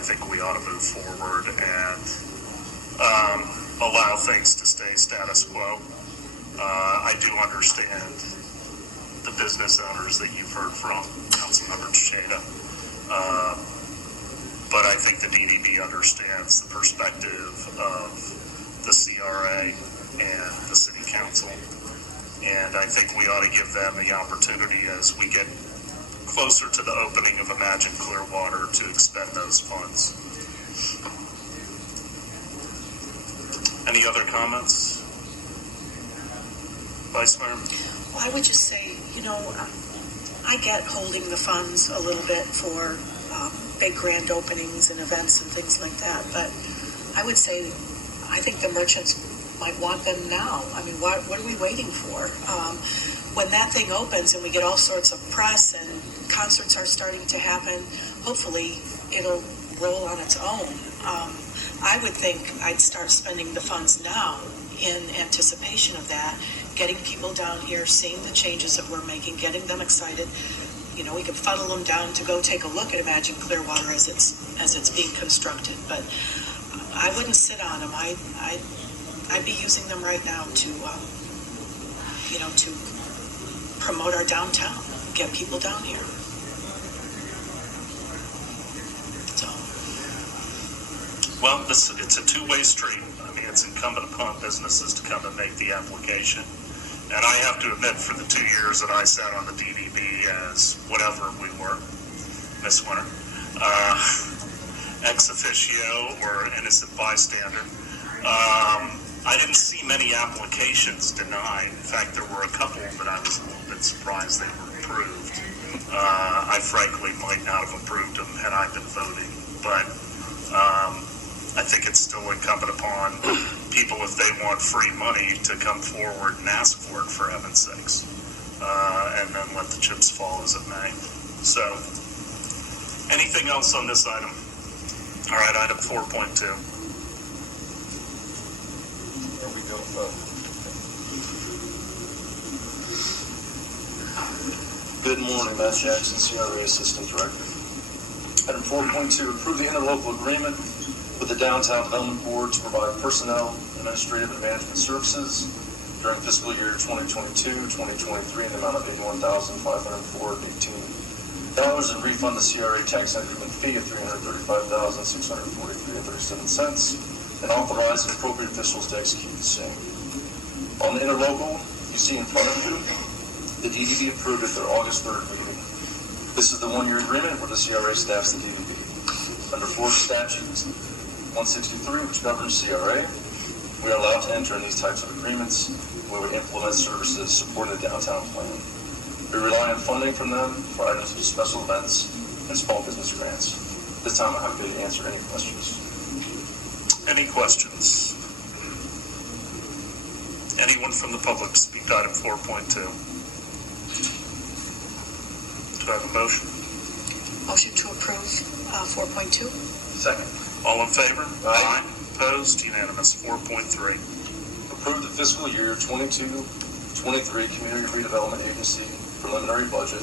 I think we ought to move forward and allow things to stay status quo. I do understand the business owners that you've heard from, Councilmember Teixeira, but I think the DDB understands the perspective of the CRA and the City Council, and I think we ought to give them the opportunity as we get closer to the opening of Imagine Clearwater to expend those funds. Any other comments? Vice Mayor? Well, I would just say, I get holding the funds a little bit for big grand openings and events and things like that, but I would say I think the merchants might want them now. I mean, what are we waiting for? When that thing opens and we get all sorts of press and concerts are starting to happen, hopefully it'll roll on its own. I would think I'd start spending the funds now in anticipation of that, getting people down here, seeing the changes that we're making, getting them excited. We can funnel them down to go take a look at Imagine Clearwater as it's being constructed. But I wouldn't sit on them. I'd be using them right now to promote our downtown, get people down here. Well, it's a two-way street. I mean, it's incumbent upon businesses to come and make the application. And I have to admit, for the 2 years that I sat on the DDB as whatever we were, Miss Winter, ex officio or innocent bystander, I didn't see many applications denied. In fact, there were a couple that I was a little bit surprised they were approved. I frankly might not have approved them had I been voting, but I think it's still incumbent upon people, if they want free money, to come forward and ask for it, for heaven's sakes, and then let the chips fall as it may. So, anything else on this item? All right, item 4.2. There we go. Good morning, Matt Jackson, CRA Assistant Director. Item 4.2, approve the interlocal agreement with the Downtown Development Board to provide personnel, administrative, and management services during fiscal year 2022-2023 in the amount of $81,504.18 and refund the CRA tax increment fee of $335,643.37 and authorize the appropriate officials to execute the same. On the interlocal, you see in front of you, the DDB approved at their August 3rd meeting. This is the one-year agreement where the CRA staffs the DDB. Under Florida statutes 163, which governs CRA, we are allowed to enter in these types of agreements where we implement services supporting the downtown plan. We rely on funding from them for items such as special events and small business grants. This time I'm happy to answer any questions. Any questions? Anyone from the public to speak to item 4.2? Do I have a motion? Motion to approve 4.2. Second. All in favor? Aye. Opposed? Unanimous. 4.3. Approve the fiscal year 22-23 Community Redevelopment Agency preliminary budget